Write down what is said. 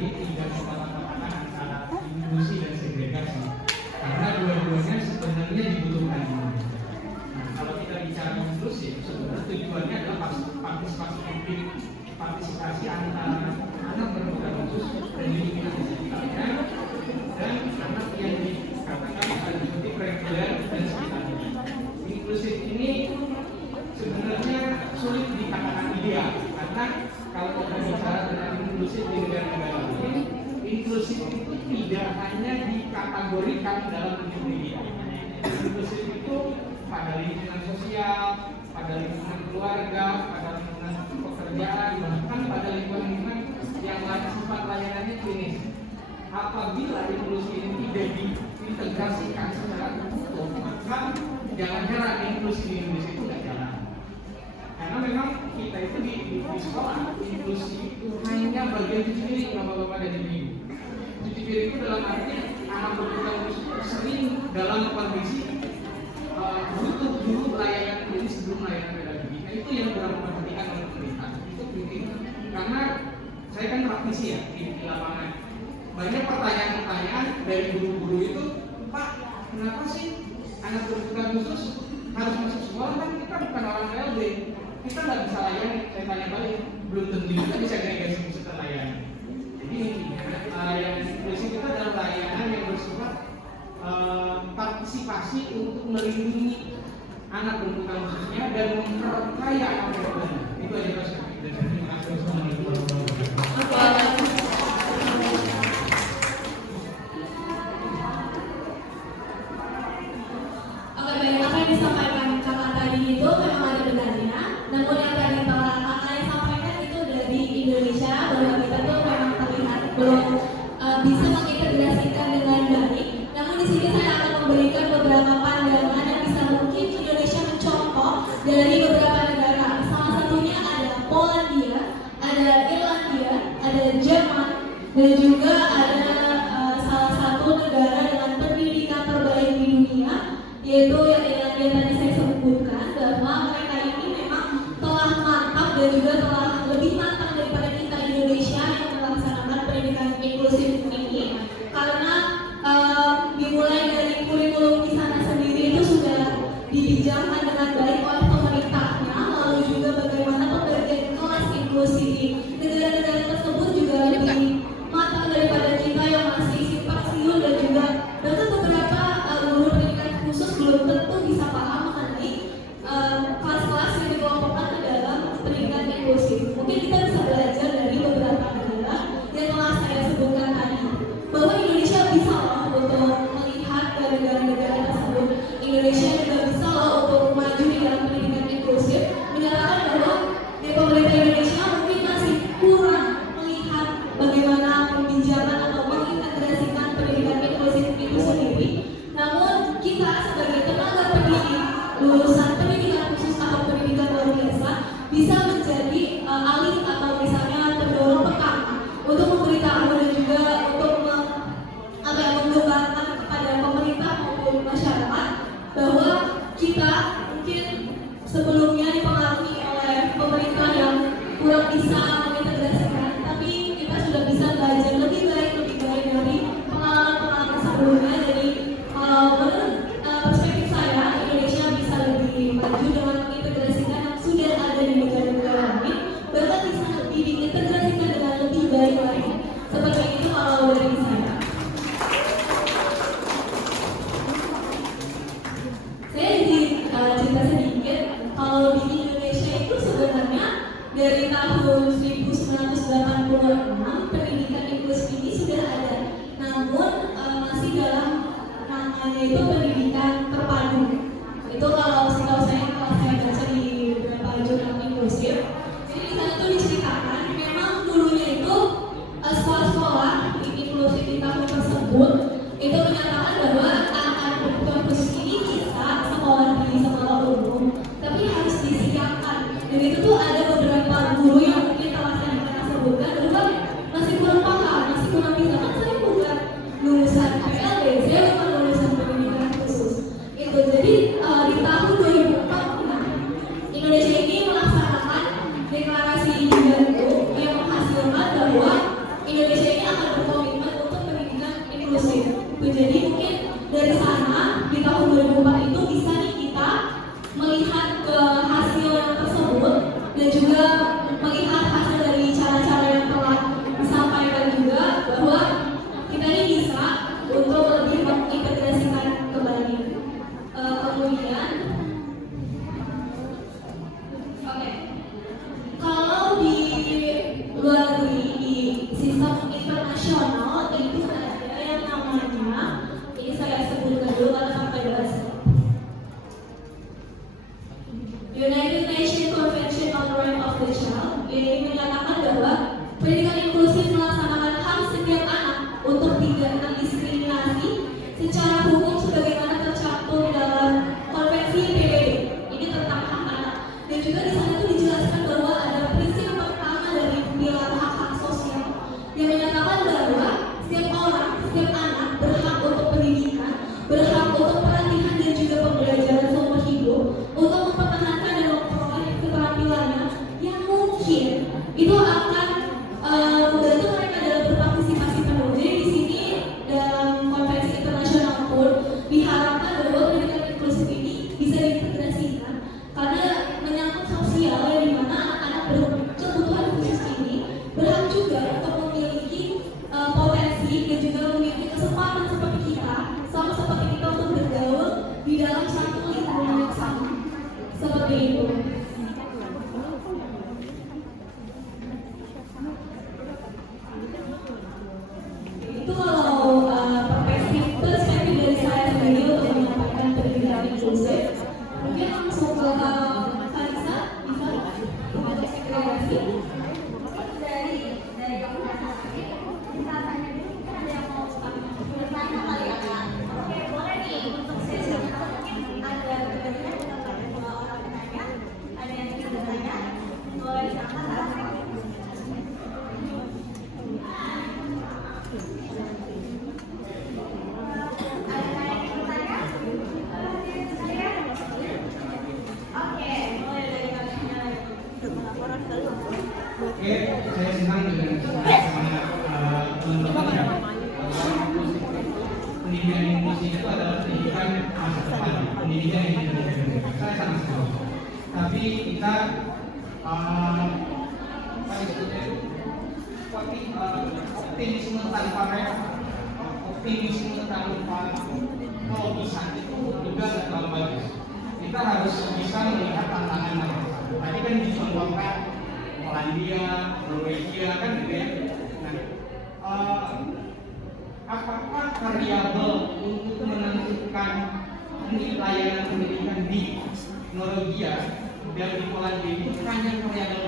sekali tidak mengkotak-kotakan antara inklusi dan segregasi, karena dua-duanya sebenarnya dibutuhkan. Nah, kalau kita bicara inklusif, sebenarnya tujuannya adalah partisipasi antara anak berkebutuhan khusus dan diskriminasi sekitarnya dan anak yang dikatakan alternatif reguler dan sekitarnya. Inklusif ini sebenarnya sulit dikatakan ideal, karena kalau kita bicara tentang inklusif di negara-negara lain, inklusif itu tidak hanya dikategorikan dalam pendidikan. Inklusif itu pada lingkungan sosial, pada lingkungan keluarga, pada lingkungan pekerjaan, bahkan pada lingkungan yang lain sifat layanannya klinis. Apabila inklusi ini tidak diintegrasikan secara utuh, maka jangan-jangan inklusi di Indonesia itu tidak jalan. Karena memang kita itu di sekolah, inklusi itu hanya bagian cuci piring bapak-bapak dan ibu-ibu. Cuci piring itu dalam arti anak berkebutuhan khusus sering dalam kondisi butuh dulu layanan ini sebelum layanan pedagogik. Nah, itu yang kurang diperhatikan oleh pemerintah. Itu penting. Karena saya kan praktisi ya di lapangan. Banyak pertanyaan-pertanyaan dari guru-guru itu, Pak, kenapa sih anak berkebutuhan khusus harus masuk sekolah? Kan kita bukan orang LD, kita nggak bisa layani. Saya tanya balik, belum tentu kita bisa segregasi khusus terlayani. Jadi layanan inklusi kita adalah layanan yang bersifat partisipasi untuk melindungi anak berkebutuhan khususnya dan memperkaya anak berkebutuhan. Itu aja perspektif dari saya. Terima kasih. Disampaikan kakak tadi itu memang ada benarnya, namun yang tadi kakak yang sampaikan itu dari Indonesia bahwa kita tuh memang terlihat belum bisa mengintegrasikan dengan baik. Namun di sini saya akan memberikan beberapa pandangan yang bisa mungkin Indonesia mencontoh dari beberapa negara. Salah satunya ada Polandia, ada Irlandia, ada Jerman, dan juga ada salah satu negara dengan pendidikan terbaik di dunia, yaitu yang tadi saya sebutkan, bahwa mereka ini memang telah mantap dan juga telah lebih matang daripada kita Indonesia yang melaksanakan pendidikan inklusif ini, karena dimulai dari kurikulum di sana sendiri itu sudah dibijakkan dengan baik oleh pemerintahnya, lalu juga bagaimana pembagian kelas inklusi di negara-negara tersebut juga lebih matang daripada kita yang masih simpang siur, dan juga bahkan beberapa guru pendidikan khusus belum tentu bisa paham mengenai kelas-kelas yang dikelompokkan ke dalam pendidikan inklusif. Mungkin kita bisa belajar dari beberapa negara yang telah saya sebutkan tadi, bahwa Indonesia bisa loh untuk melihat ke negara-negara tersebut. Indonesia juga bisa loh untuk maju di dalam pendidikan inklusif, menyatakan bahwa di pemerintah Indonesia mungkin masih kurang melihat bagaimana pembijakan atau mengintegrasikan pendidikan inklusif itu sendiri. Namun kita sebagai tenaga pendidik lulusan pendidikan khusus atau pendidikan luar biasa bisa menjadi alih atau misalnya pendorong pertama untuk memberitahu dan juga untuk menggambarkan kepada pemerintah maupun masyarakat bahwa kita mungkin sebelumnya dipengaruhi oleh pemerintah yang kurang bisa mengintegrasikan, tapi kita sudah bisa belajar lebih baik dari pengalaman-pengalaman sebelumnya. Jadi menurut perspektif saya, Indonesia bisa lebih maju dengan mengintegrasikan yang sudah ada di negara-negara lain, bahkan bisa lebih diintegrasikan dengan lebih baik lagi. Seperti itu kalau dari saya. Saya jadi cerita sedikit, kalau di Indonesia itu sebenarnya dari tahun 1986 pendidikan inklusif ini sudah ada, namun masih dalam namanya itu pendidikan terpadu. Itu kalau setahu saya, kalau saya baca di beberapa jurnal inklusif, jadi di sana tuh diceritakan memang dulunya itu sekolah-sekolah inklusif di tahun tersebut itu menyatakan bahwa anak-anak berkebutuhan khusus ini bisa sekolah di sekolah umum, tapi harus disiapkan. Dan itu tuh ada beberapa guru yang mungkin telah saya pernah sebutkan, bahwa masih kurang paham, masih kurang bisa. Kan saya bukan lulusan PLD, saya bukan lulusan pendidikan khusus. Itu jadi di tahun yang menyatakan bahwa setiap orang, setiap anak berhak untuk pendidikan, berhak untuk pelatihan dan juga pembelajaran seumur hidup untuk mempertahankan dan memperoleh keterampilannya yang mungkin itu akan membantu mereka dalam berpartisipasi penuh. Jadi di sini dalam konferensi internasional pun diharapkan bahwa pendidikan inklusif ini bisa diintegrasikan karena menyangkut sosial yang dimana anak-anak berkebutuhan khusus ini berhak juga untuk memiliki potensi dan juga memiliki kesempatan seperti kita, sama seperti kita untuk bergaul di dalam satu lingkungan yang sama. Seperti itu. Itu kalau perspektif dari saya sendiri untuk menyampaikan pendidikan inklusif. Mungkin langsung ke Kalisa, bisa untuk segregasi. Dari organisasi kita tanya dulu, mungkin ada yang mau bertanya kali ya Kak? Oke, boleh nih untuk sesi kita mungkin ada dua orang penanya, ada yang ingin bertanya, boleh silakan Kak. Ada yang ingin bertanya? Oke, boleh dari kalian. Oke, saya senang dengan semangat teman-teman ya. Pendidikan inklusif itu adalah pendidikan masa depan, pendidikan yang tidak. Saya sangat setuju. Tapi kita optimisme tanpa rem, optimisme tanpa kelogisan itu juga tidak terlalu bagus. Kita harus bisa melihat tantangan mereka. Tadi kan dicontohkan Polandia, Norwegia kan gitu ya. Nah, apakah variabel untuk menentukan layanan pendidikan di Norwegia dan di Polandia itu hanya variabel